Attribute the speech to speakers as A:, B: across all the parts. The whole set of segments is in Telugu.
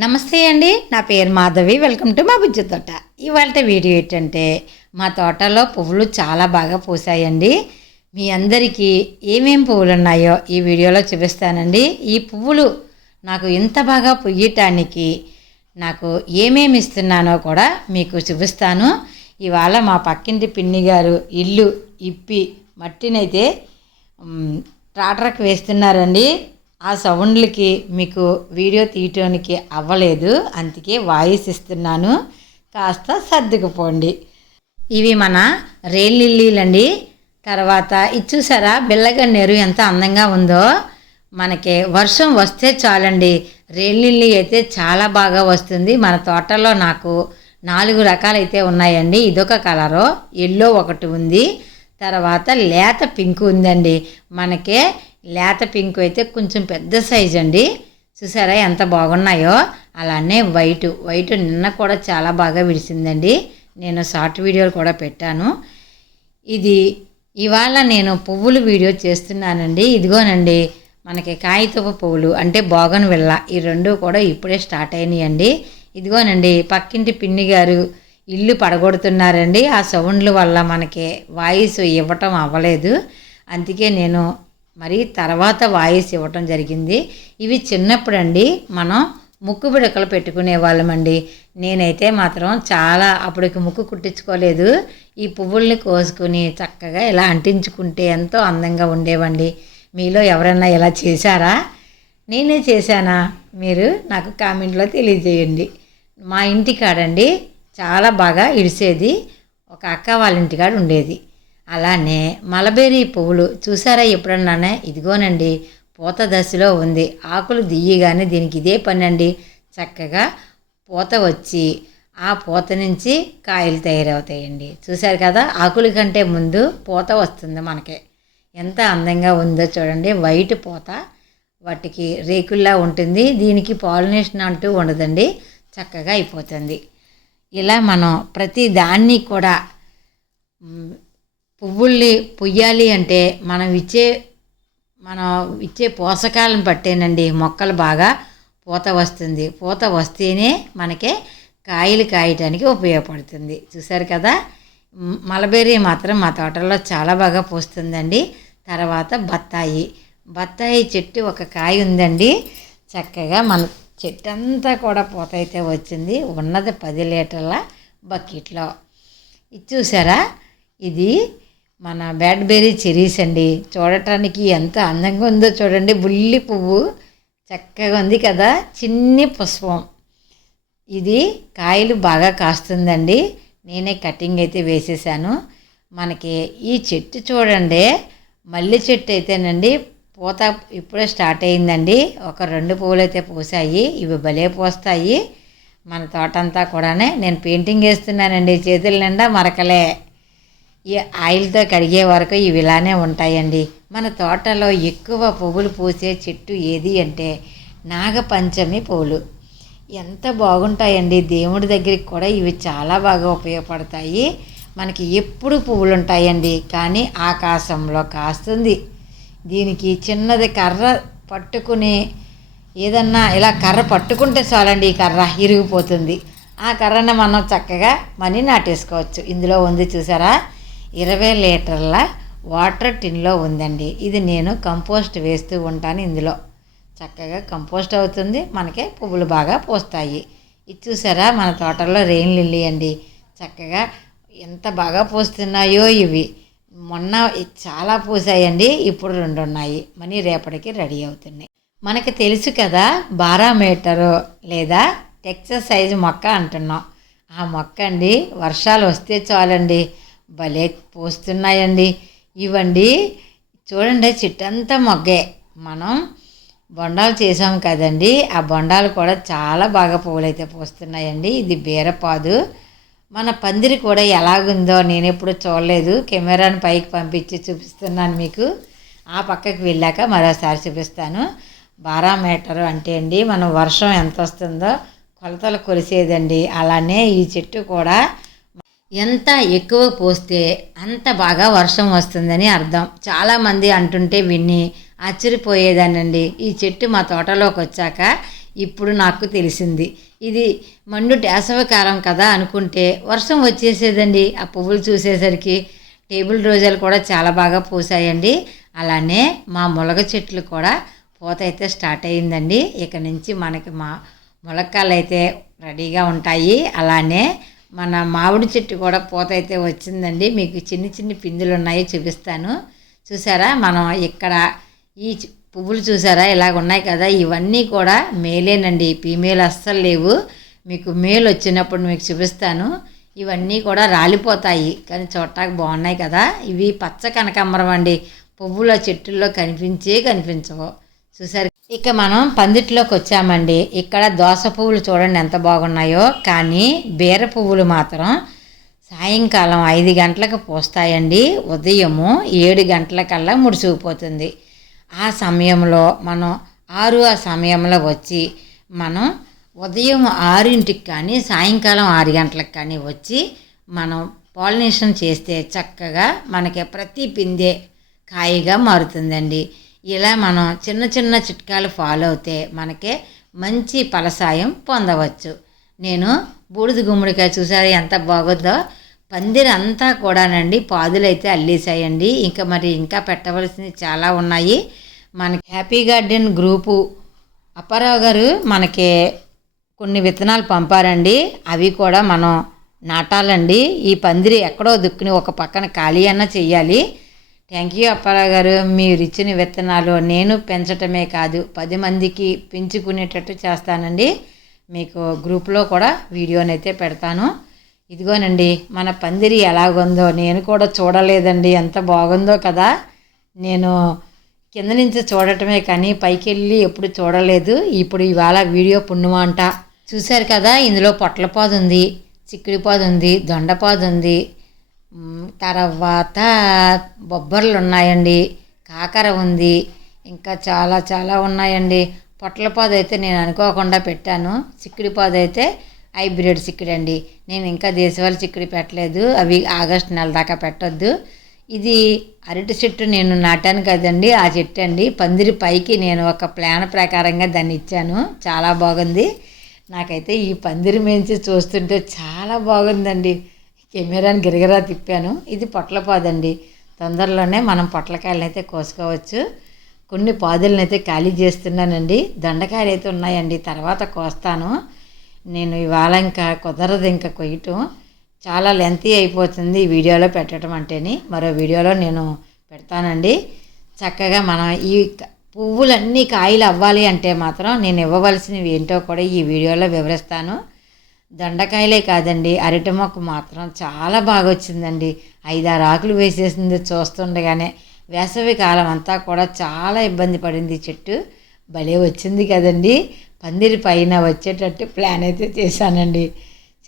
A: నమస్తే అండి నా పేరు మాధవి వెల్కమ్ టు మా బుజ్జి తోట. ఇవాళ వీడియో ఏంటంటే మా తోటలో పువ్వులు చాలా బాగా పూసాయండి. మీ అందరికీ ఏమేం పువ్వులు ఉన్నాయో ఈ వీడియోలో చూపిస్తానండి. ఈ పువ్వులు నాకు ఇంత బాగా పొయ్యటానికి నాకు ఏమేమి ఇస్తున్నానో కూడా మీకు చూపిస్తాను. ఇవాళ మా పక్కింటి పిన్ని గారు ఇల్లు ఇప్పి మట్టినైతే మ్, ట్రాక్టర్కి వేస్తున్నారండి. ఆ సౌండ్లకి మీకు వీడియో తీయటానికి అవ్వలేదు. అందుకే వాయిస్ ఇస్తున్నాను. కాస్త సర్దుకుపోండి. ఇవి మన రేల్ లిల్లీలండి. తర్వాత ఇది చూసారా? బిల్లగన్నేరు ఎంత అందంగా ఉందో. మనకి వర్షం వస్తే చాలండి. రేల్ లిల్లీ అయితే చాలా బాగా వస్తుంది. మన తోటలో నాకు నాలుగు రకాలైతే ఉన్నాయండి. ఇదొక కలరు ఎల్లో ఒకటి ఉంది. తర్వాత లేత పింక్ ఉందండి. మనకే లేత పింక్ అయితే కొంచెం పెద్ద సైజ్ అండి. చూసారా ఎంత బాగున్నాయో? అలానే వైట్. వైట్ నిన్న కూడా చాలా బాగా విడిసిందండి. నేను షార్ట్ వీడియోలు కూడా పెట్టాను. ఇది ఇవాళ నేను పువ్వులు వీడియో చేస్తున్నానండి. ఇదిగోనండి మనకి కాగితపు పువ్వులు అంటే బోగన్ వెళ్ళ ఈ రెండు కూడా ఇప్పుడే స్టార్ట్ అయినాయండి. ఇదిగోనండి పక్కింటి పిన్ని గారు ఇల్లు పడగొడుతున్నారండి. ఆ సౌండ్ల వల్ల మనకి వాయిస్ ఇవ్వటం అవ్వలేదు. అందుకే నేను మరి తర్వాత వాయిస్ ఇవ్వటం జరిగింది. ఇవి చిన్నప్పుడండి. మనం ముక్కు పిడకలు పెట్టుకునే వాళ్ళమండి. నేనైతే మాత్రం చాలా అప్పటికి ముక్కు కుట్టించుకోలేదు. ఈ పువ్వుల్ని కోసుకుని చక్కగా ఇలా అంటించుకుంటే ఎంతో అందంగా ఉండేవండి. మీలో ఎవరైనా ఇలా చేశారా? నేనే చేశానా? మీరు నాకు కామెంట్లో తెలియజేయండి. మా ఇంటికాడండి చాలా బాగా ఇడిసేది. ఒక అక్క వాళ్ళ ఇంటికాడ ఉండేది అలానే మలబేరీ పువ్వులు చూసారా ఎప్పుడన్నానే? ఇదిగోనండి పూత దశలో ఉంది. ఆకులు దియ్యగానే దీనికి ఇదే పని అండి చక్కగా పూత వచ్చి ఆ పూత నుంచి కాయలు తయారవుతాయండి. చూశారు కదా ఆకుల కంటే ముందు పూత వస్తుంది మనకి. ఎంత అందంగా ఉందో చూడండి. వైట్ పూత వాటికి రేకుల్లా ఉంటుంది. దీనికి పాలినేషన్ అంటూ ఉండదండి. చక్కగా అయిపోతుంది. ఇలా మనం ప్రతి దాన్ని కూడా పువ్వుల్ని పొయ్యాలి అంటే మనం ఇచ్చే మనం ఇచ్చే పోషకాలను బట్టేనండి. మొక్కలు బాగా పూత వస్తుంది. పూత వస్తేనే మనకే కాయలు కాయటానికి ఉపయోగపడుతుంది. చూసారు కదా? మలబెర్రీ మాత్రం మా తోటలో చాలా బాగా పూస్తుందండి. తర్వాత బత్తాయి. బత్తాయి చెట్టు ఒక కాయ ఉందండి. చక్కగా మన చెట్టు అంతా కూడా పూత అయితే వచ్చింది. ఉన్నది పది లీటర్ల బకెట్లో. ఇది చూసారా ఇది మన బ్యాడ్బెర్రీ చెరీస్ అండి. చూడటానికి ఎంత అందంగా ఉందో చూడండి. బుల్లి పువ్వు చక్కగా ఉంది కదా. చిన్ని పుష్పం. ఇది కాయలు బాగా కాస్తుందండి. నేనే కటింగ్ అయితే వేసేసాను. మనకి ఈ చెట్టు చూడండి. మల్లె చెట్టు అయితేనండి. పూత ఇప్పుడే స్టార్ట్ అయిందండి. ఒక రెండు పువ్వులు అయితే పూసాయి ఇవి భలే పూస్తాయి. మన తోట అంతా కూడానే నేను పెయింటింగ్ వేస్తున్నానండి. చేతుల నిండా మరకలే. ఈ ఆయిల్తో కడిగే వరకు ఇవి ఇలానే ఉంటాయండి. మన తోటలో ఎక్కువ పువ్వులు పూసే చెట్టు ఏది అంటే నాగపంచమి పువ్వులు. ఎంత బాగుంటాయండి. దేవుడి దగ్గరికి కూడా ఇవి చాలా బాగా ఉపయోగపడతాయి. మనకి ఎప్పుడు పువ్వులు ఉంటాయండి. కానీ ఆకాశంలో కాస్తుంది. దీనికి చిన్నది కర్ర పట్టుకుని ఏదన్నా ఇలా కర్ర పట్టుకుంటే చాలండి ఈ కర్ర ఇరిగిపోతుంది. ఆ కర్రను మనం చక్కగా మనీ నాటేసుకోవచ్చు. ఇందులో ఉంది చూసారా? ఇరవై లీటర్ల వాటర్ టిన్లో ఉందండి. ఇది నేను కంపోస్ట్ వేస్తూ ఉంటాను ఇందులో. చక్కగా కంపోస్ట్ అవుతుంది. మనకే పువ్వులు బాగా పూస్తాయి. ఇది చూసారా? మన తోటలో రెయిన్ లిల్లీ అండి. చక్కగా ఎంత బాగా పూస్తున్నాయో ఇవి. మొన్న చాలా పూసాయండి. ఇప్పుడు రెండు ఉన్నాయి మనీ రేపటికి రెడీ అవుతున్నాయి. మనకి తెలుసు కదా బారామీటరు లేదా టెక్సర్ సైజు మొక్క అంటున్నాం. ఆ మొక్క అండి వర్షాలు వస్తే చాలండి. భలే పూస్తున్నాయండి. ఇవ్వండి. చూడండి చిట్టంతా మొగ్గే. మనం బొండాలు చేసాం కదండి. ఆ బొండాలు కూడా చాలా బాగా పువ్వులైతే పూస్తున్నాయండి. ఇది బీరపాదు. మన పందిరి కూడా ఎలాగుందో నేను ఎప్పుడు చూడలేదు. కెమెరాను పైకి పంపించి చూపిస్తున్నాను మీకు. ఆ పక్కకి వెళ్ళాక మరోసారి చూపిస్తాను. బారామీటర్ అంటే అండి మనం వర్షం ఎంత వస్తుందో కొలతలు కొలిసేదండి. అలానే ఈ చెట్టు కూడా ఎంత ఎక్కువ పోస్తే అంత బాగా వర్షం వస్తుందని అర్థం. చాలామంది అంటుంటే విని ఆశ్చర్యపోయేదానండి ఈ చెట్టు మా తోటలోకి వచ్చాక ఇప్పుడు నాకు తెలిసింది. ఇది మండు వేసవికాలం కదా అనుకుంటే వర్షం వచ్చేసేదండి. ఆ పువ్వులు చూసేసరికి టేబుల్ రోజాలు కూడా చాలా బాగా పూసాయండి. అలానే మా ములగ చెట్లు కూడా పూత అయితే స్టార్ట్ అయ్యిందండి. ఇక నుంచి మనకి మా ములక్కాయలు అయితే రెడీగా ఉంటాయి. అలానే మన మామిడి చెట్టు కూడా పూత అయితే వచ్చిందండి. మీకు చిన్ని చిన్ని పిందులు ఉన్నాయి చూపిస్తాను. చూసారా? మనం ఇక్కడ ఈ పువ్వులు చూసారా? ఇలాగ ఉన్నాయి కదా. ఇవన్నీ కూడా మేలేనండి. ఫీమేల్ అస్సలు లేవు. మీకు మేల్ వచ్చినప్పుడు మీకు చూపిస్తాను. ఇవన్నీ కూడా రాలిపోతాయి. కానీ చూడటానికి బాగున్నాయి కదా. ఇవి పచ్చ కనకాంబరం అండి. పువ్వుల చెట్టుల్లో కనిపించే కనిపించవు. చూసారు ఇక మనం పందిట్లోకి వచ్చామండి. ఇక్కడ దోస పువ్వులు చూడండి ఎంత బాగున్నాయో. కానీ బీర పువ్వులు మాత్రం సాయంకాలం ఐదు గంటలకు పూస్తాయండి. ఉదయము ఏడు గంటలకల్లా ముడిసిపోతుంది ఆ సమయంలో మనం ఆరు ఆ సమయంలో వచ్చి మనం ఉదయం ఆరింటికి కానీ సాయంకాలం ఆరు గంటలకు కానీ వచ్చి మనం పాలినేషన్ చేస్తే చక్కగా మనకి ప్రతి పిందే కాయగా మారుతుందండి. ఇలా మనం చిన్న చిన్న చిట్కాలు ఫాలో అవుతే మనకే మంచి ఫలసాయం పొందవచ్చు. నేను బూడిద గుమ్మడికాయ చూసారు ఎంత బాగుందో? పందిరి అంతా కూడానండి పాదులైతే అల్లేసాయండి. ఇంకా మరి ఇంకా పెట్టవలసినవి చాలా ఉన్నాయి. మనకి హ్యాపీ గార్డెన్ గ్రూపు అప్పారావు గారు మనకి కొన్ని విత్తనాలు పంపారండి. అవి కూడా మనం నాటాలండి. ఈ పందిరి ఎక్కడో దుక్కుని ఒక పక్కన ఖాళీ అన్న చెయ్యాలి. థ్యాంక్ యూ అప్పారావు గారు. మీరు ఇచ్చిన విత్తనాలు నేను పెంచటమే కాదు పది మందికి పెంచుకునేటట్టు చేస్తానండి. మీకు గ్రూప్లో కూడా వీడియోనైతే పెడతాను. ఇదిగోనండి మన పందిరి ఎలాగుందో నేను కూడా చూడలేదండి. ఎంత బాగుందో కదా. నేను కింద నుంచి చూడటమే కానీ పైకి వెళ్ళి ఎప్పుడు చూడలేదు. ఇప్పుడు ఇవాళ వీడియో పుణ్యమంట. చూశారు కదా ఇందులో పొట్లపాదు ఉంది చిక్కుడిపాదు ఉంది దొండపాదు ఉంది తర్వాత బొబ్బర్లు ఉన్నాయండి కాకర ఉంది. ఇంకా చాలా చాలా ఉన్నాయండి. పొట్లపాదు అయితే నేను అనుకోకుండా పెట్టాను. చిక్కుడిపాదు అయితే హైబ్రిడ్ చిక్కుడు అండి నేను ఇంకా దేశవాళి చిక్కుడు పెట్టలేదు. అవి ఆగస్ట్ నెల దాకా పెట్టొద్దు. ఇది అరటి చెట్టు నేను నాటాను కదండి. ఆ చెట్టు అండి. పందిరి పైకి నేను ఒక ప్లాన్ ప్రకారంగా దాన్ని ఇచ్చాను. చాలా బాగుంది. నాకైతే ఈ పందిరి మేంచి చూస్తుంటే చాలా బాగుందండి. కెమెరాని గిరగిరా తిప్పాను. ఇది పొట్లపాదండి. తొందరలోనే మనం పొట్లకాయలను అయితే కోసుకోవచ్చు. కొన్ని పాదులను అయితే ఖాళీ చేస్తున్నానండి. దొండకాయలు అయితే ఉన్నాయండి. తర్వాత కోస్తాను. నేను ఇవాళ ఇంకా కుదరదు ఇంకా కొయ్యటం. చాలా లెంతీ అయిపోతుంది ఈ వీడియోలో పెట్టడం అంటేని. మరో వీడియోలో నేను పెడతానండి. చక్కగా మనం ఈ పువ్వులన్నీ కాయలు అవ్వాలి అంటే మాత్రం నేను ఇవ్వవలసినవి ఏంటో కూడా ఈ వీడియోలో వివరిస్తాను. దొండకాయలే కాదండి. అరటి మొక్క మాత్రం చాలా బాగా వచ్చిందండి ఐదారు ఆకులు వేసేసింది చూస్తుండగానే. వేసవి కాలం అంతా కూడా చాలా ఇబ్బంది పడింది చెట్టు. భలే వచ్చింది కదండి. పందిరి పైన వచ్చేటట్టు ప్లాన్ అయితే చేశానండి.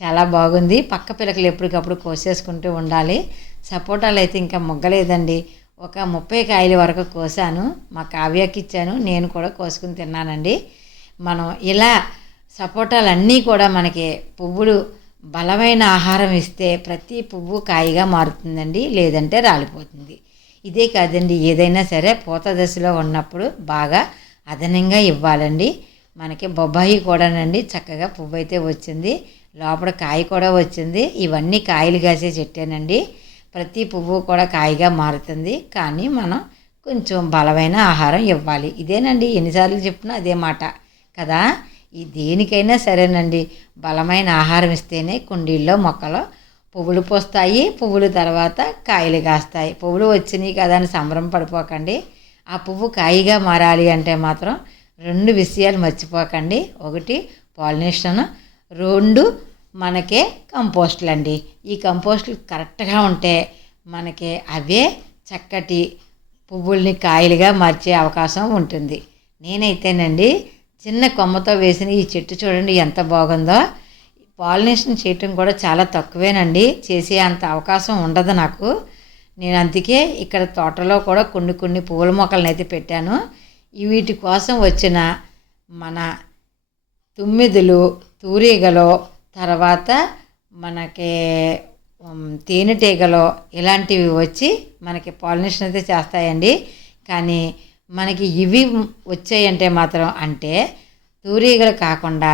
A: చాలా బాగుంది. పక్క పిలకలు ఎప్పటికప్పుడు కోసేసుకుంటూ ఉండాలి. సపోటాలు అయితే ఇంకా మొగ్గలేదండి. ఒక ముప్పై కాయల వరకు కోసాను. మా కావ్యకి ఇచ్చాను. నేను కూడా కోసుకుని తిన్నానండి. మనం ఇలా సపోటాలన్నీ కూడా మనకి పువ్వులు బలమైన ఆహారం ఇస్తే ప్రతి పువ్వు కాయగా మారుతుందండి లేదంటే రాలిపోతుంది. ఇదే కాదండి ఏదైనా సరే పూత దశలో ఉన్నప్పుడు బాగా అదనంగా ఇవ్వాలండి. మనకి బొబ్బాయి కూడానండి చక్కగా పువ్వు అయితే వచ్చింది. లోపల కాయ కూడా వచ్చింది. ఇవన్నీ కాయలు కాసే చెట్టేనండి. ప్రతి పువ్వు కూడా కాయగా మారుతుంది. కానీ మనం కొంచెం బలమైన ఆహారం ఇవ్వాలి. ఇదేనండి ఎన్నిసార్లు చెప్పినా అదే మాట. కదా? ఈ దేనికైనా సరేనండి. బలమైన ఆహారం ఇస్తేనే కుండీల్లో మొక్కలు పువ్వులు పోస్తాయి. పువ్వులు తర్వాత కాయలు కాస్తాయి. పువ్వులు వచ్చినాయి కదా అని సంబరం పడిపోకండి. ఆ పువ్వు కాయగా మారాలి అంటే మాత్రం రెండు విషయాలు మర్చిపోకండి. ఒకటి పాలినేషన్ రెండు మనకే కంపోస్టులు అండి ఈ కంపోస్టులు కరెక్ట్గా ఉంటే మనకి అవే చక్కటి పువ్వుల్ని కాయలుగా మార్చే అవకాశం ఉంటుంది. నేనైతేనండి చిన్న కొమ్మతో వేసిన ఈ చెట్టు చూడండి ఎంత బాగుందో. పాలినేషన్ చేయటం కూడా చాలా తక్కువేనండి. చేసే అంత అవకాశం ఉండదు నాకు. నేను అందుకే ఇక్కడ తోటలో కూడా కొన్ని కొన్ని పువ్వుల మొక్కలను అయితే పెట్టాను. వీటి కోసం వచ్చిన మన తుమ్మిదులు తూరీగలు తర్వాత మనకి తేనెటీగలు ఇలాంటివి వచ్చి మనకి పాలినేషన్ అయితే చేస్తాయండి. కానీ మనకి ఇవి వచ్చాయంటే మాత్రం అంటే తూరీగలు కాకుండా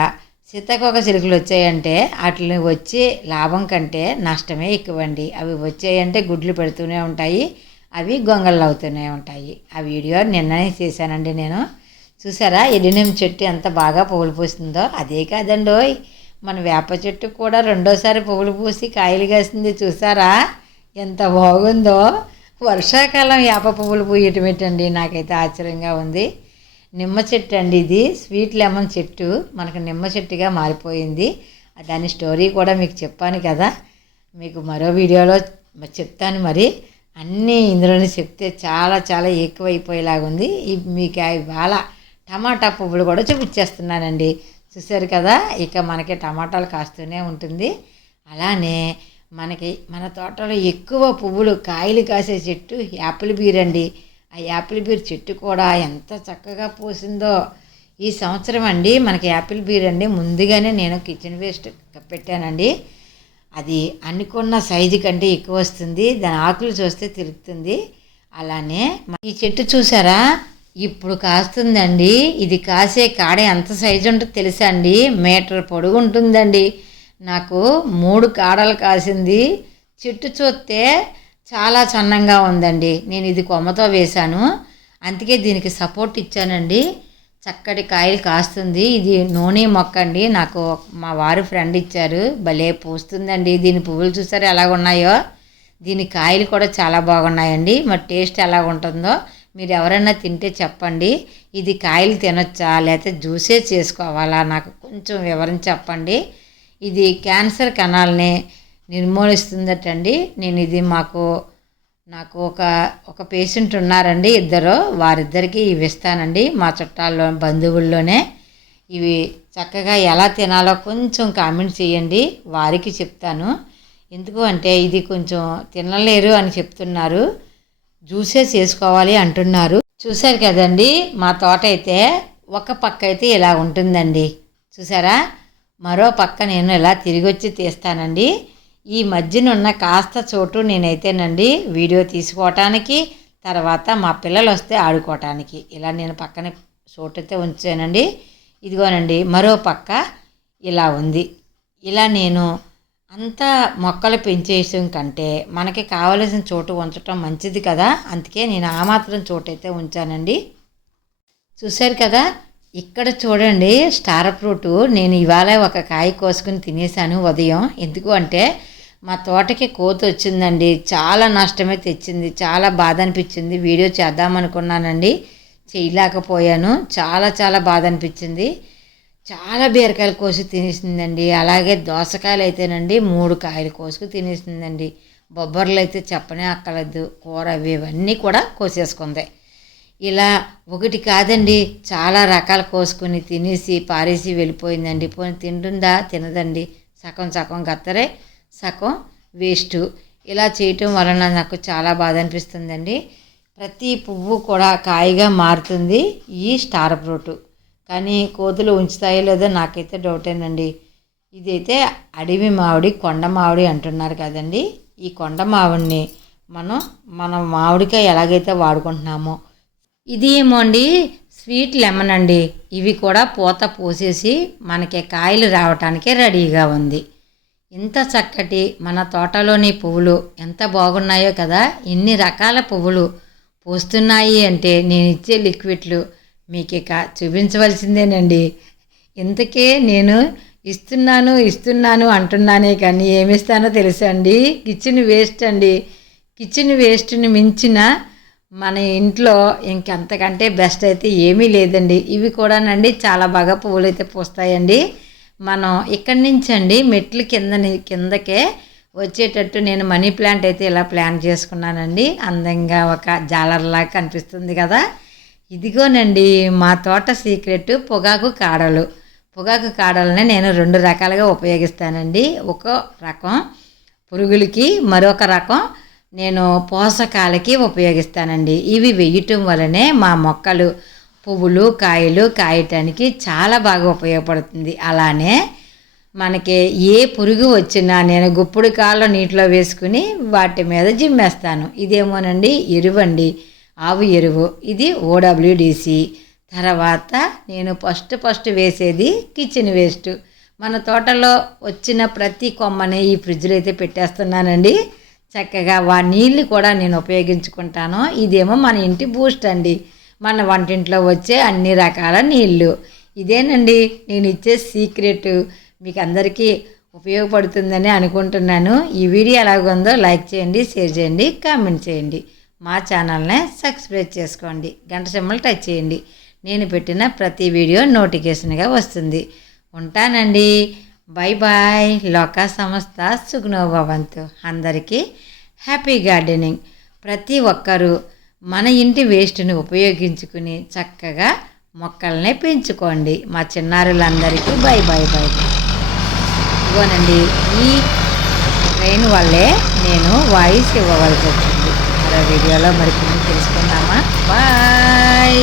A: సీతాకోక చిలుకలు వచ్చాయంటే వాటిని వచ్చే లాభం కంటే నష్టమే ఎక్కువండి. అవి వచ్చాయంటే గుడ్లు పెడుతూనే ఉంటాయి అవి గొంగళ్ళు అవుతూనే ఉంటాయి. ఆ వీడియో నిన్ననే చేశానండి నేను. చూసారా ఎడినిమ్ చెట్టు ఎంత బాగా పువ్వులు పూస్తుందో? అదే కాదండోయ్ మన వేప చెట్టు కూడా రెండోసారి పువ్వులు పూసి కాయలు కాసింది చూసారా? ఎంత బాగుందో! వర్షాకాలం వేప పువ్వులు పూయటం ఏంటండి నాకైతే ఆశ్చర్యంగా ఉంది. నిమ్మ చెట్టు అండి ఇది. స్వీట్ లెమన్ చెట్టు మనకు నిమ్మ చెట్టుగా మారిపోయింది. దాని స్టోరీ కూడా మీకు చెప్పాను కదా. మీకు మరో వీడియోలో చెప్తాను మరి. అన్నీ ఇందులోనే చెప్తే చాలా చాలా ఎక్కువైపోయేలాగా ఉంది. మీకు ఇవాళ టమాటా పువ్వులు కూడా చూపించేస్తున్నానండి. చూశారు కదా? ఇక మనకి టమాటాలు కాస్తూనే ఉంటుంది. అలానే మనకి మన తోటలో ఎక్కువ పువ్వులు కాయలు కాసే చెట్టు యాపిల్ బీర్ అండి ఆ యాపిల్ బీర్ చెట్టు కూడా ఎంత చక్కగా పూసిందో. ఈ సంవత్సరం అండి మనకి యాపిల్ బీర్ అండి ముందుగానే నేను కిచెన్ వేస్ట్ పెట్టానండి. అది అనుకున్న సైజు కంటే ఎక్కువ వస్తుంది. దాని ఆకులు చూస్తే తిరుగుతుంది. అలానే ఈ చెట్టు చూసారా? ఇప్పుడు కాస్తుందండి. ఇది కాసే కాడ ఎంత సైజు ఉంటుందో తెలుసా అండి? మీటర్ పొడుగు ఉంటుందండి. నాకు మూడు కాడలు కాసింది. చెట్టు చూస్తే చాలా చన్నంగా ఉందండి. నేను ఇది కొమ్మతో వేశాను. అందుకే దీనికి సపోర్ట్ ఇచ్చానండి. చక్కటి కాయలు కాస్తుంది. ఇది నూనె మొక్క అండి. నాకు మా వారు ఫ్రెండ్ ఇచ్చారు. భలే పూస్తుందండి. దీని పువ్వులు చూసారు ఎలా ఉన్నాయో దీని కాయలు కూడా చాలా బాగున్నాయండి. మరి టేస్ట్ ఎలా ఉంటుందో మీరు ఎవరైనా తింటే చెప్పండి. ఇది కాయలు తినొచ్చా? లేకపోతే జ్యూసే చేసుకోవాలా? నాకు కొంచెం వివరం చెప్పండి. ఇది క్యాన్సర్ కణాలని నిర్మూలిస్తుందటండి. నేను ఇది మాకు నాకు ఒక ఒక పేషెంట్ ఉన్నారండి ఇద్దరు. వారిద్దరికి ఇవి ఇస్తానండి మా చుట్టాల్లో బంధువుల్లోనే. ఇవి చక్కగా ఎలా తినాలో కొంచెం కామెంట్ చేయండి. వారికి చెప్తాను. ఎందుకు అంటే ఇది కొంచెం తినలేరు అని చెప్తున్నారు. జ్యూసే చేసుకోవాలి అంటున్నారు. చూశారు కదండి మా తోట అయితే ఒక పక్క అయితే ఇలా ఉంటుందండి. చూసారా మరో పక్క నేను ఇలా తిరిగి వచ్చి తీస్తానండి. ఈ మధ్యనున్న కాస్త చోటు నేనైతేనండి వీడియో తీసుకోవటానికి తర్వాత మా పిల్లలు వస్తే ఆడుకోవటానికి ఇలా నేను పక్కన చోటు అయితే ఉంచానండి. ఇదిగోనండి మరో పక్క ఇలా ఉంది. ఇలా నేను అంతా మొక్కలు పెంచేయడం కంటే మనకి కావలసిన చోటు ఉంచటం మంచిది కదా. అందుకే నేను ఆ మాత్రం చోటు అయితే ఉంచానండి. చూశారు కదా ఇక్కడ చూడండి స్టార్ ఫ్రూట్. నేను ఇవాళ ఒక కాయ కోసుకుని తినేసాను ఉదయం. ఎందుకు అంటే మా తోటకి కోత వచ్చిందండి. చాలా నష్టమే తెచ్చింది. చాలా బాధ అనిపించింది. వీడియో చేద్దామనుకున్నానండి చేయలేకపోయాను. చాలా చాలా బాధ అనిపించింది. చాలా బీరకాయలు కోసి తినేసిందండి. అలాగే దోసకాయలు అయితేనండి మూడు కాయలు కోసుకు తినేసిందండి. బొబ్బర్లు అయితే చెప్పనే అక్కలేదు కూర అవి ఇవన్నీ కూడా కోసేసుకుంది. ఇలా ఒకటి కాదండి చాలా రకాలు కోసుకుని తినేసి పారేసి వెళ్ళిపోయిందండి. పోనీ తింటుందా? తినదండి. సగం సగం గత్తరే సగం వేస్ట్. ఇలా చేయటం వలన నాకు చాలా బాధ అనిపిస్తుందండి. ప్రతి పువ్వు కూడా కాయగా మారుతుంది ఈ స్టార్ ఫ్రూట్. కానీ కోతులు ఉంచుతాయో లేదో నాకైతే డౌటేనండి. ఇదైతే అడవి మామిడి కొండ మామిడి అంటున్నారు కదండి. ఈ కొండ మామిడిని మనం మన మామిడికాయ ఎలాగైతే వాడుకుంటున్నామో ఇది ఏమో అండి స్వీట్ లెమన్ అండి. ఇవి కూడా పూత పోసేసి మనకి కాయలు రావటానికే రెడీగా ఉంది. ఇంత చక్కటి మన తోటలోని పువ్వులు ఎంత బాగున్నాయో కదా? ఇన్ని రకాల పువ్వులు పూస్తున్నాయి అంటే నేను ఇచ్చే లిక్విడ్లు మీకు ఇక చూపించవలసిందేనండి. ఇంతకే నేను ఇస్తున్నాను ఇస్తున్నాను అంటున్నానే కానీ ఏమిస్తానో తెలుసా అండి? కిచెన్ వేస్ట్ అండి. కిచెన్ వేస్ట్ని మించిన మన ఇంట్లో ఇంకంతకంటే బెస్ట్ అయితే ఏమీ లేదండి. ఇవి కూడానండి చాలా బాగా పువ్వులు అయితే పూస్తాయండి. మనం ఇక్కడి నుంచి అండి మెట్లు కింద కిందకే వచ్చేటట్టు నేను మనీ ప్లాంట్ అయితే ఇలా ప్లాన్ చేసుకున్నానండి. అందంగా ఒక జాలర్లా కనిపిస్తుంది కదా. ఇదిగోనండి మా తోట సీక్రెట్ పొగాకు కాడలు. పొగాకు కాడలని నేను రెండు రకాలుగా ఉపయోగిస్తానండి. ఒక రకం పురుగులకి మరొక రకం నేను పోషకాలకి ఉపయోగిస్తానండి. ఇవి వేయటం వలనే మా మొక్కలు పువ్వులు కాయలు కాయటానికి చాలా బాగా ఉపయోగపడుతుంది. అలానే మనకి ఏ పురుగు వచ్చినా నేను గుప్పుడు కాళ్ళ నీటిలో వేసుకుని వాటి మీద జిమ్మేస్తాను. ఇదేమోనండి ఎరువండి. ఆవు ఎరువు. ఇది ఓడబ్ల్యూడిసి. తర్వాత నేను ఫస్ట్ ఫస్ట్ వేసేది కిచెన్ వేస్ట్. మన తోటలో వచ్చిన ప్రతి కొమ్మని ఈ ఫ్రిడ్జ్లో అయితే పెట్టేస్తున్నానండి. చక్కగా వా నీళ్ళు కూడా నేను ఉపయోగించుకుంటాను. ఇదేమో మన ఇంటి బూస్ట్ అండి. మన వంటింట్లో వచ్చే అన్ని రకాల నీళ్ళు. ఇదేనండి నేను ఇచ్చే సీక్రెట్. మీకు అందరికీ ఉపయోగపడుతుందని అనుకుంటున్నాను. ఈ వీడియో ఎలాగుందో లైక్ చేయండి షేర్ చేయండి కామెంట్ చేయండి. మా ఛానల్ని సబ్స్క్రైబ్ చేసుకోండి. గంట సింబల్ టచ్ చేయండి. నేను పెట్టిన ప్రతి వీడియో నోటిఫికేషన్గా వస్తుంది. ఉంటానండి. బై బాయ్ లోక సంస్థ సుగ్నోభవంతు అందరికీ హ్యాపీ గార్డెనింగ్ ప్రతి ఒక్కరూ మన ఇంటి వేస్ట్ని ఉపయోగించుకుని చక్కగా మొక్కల్ని పెంచుకోండి మా చిన్నారులందరికీ బై బై బై ఇదిగోనండి ఈ ట్రైన్ వల్లే నేను వాయిస్ ఇవ్వవలసి వచ్చింది. మరో వీడియోలో మరి తెలుసుకుందామా? బాయ్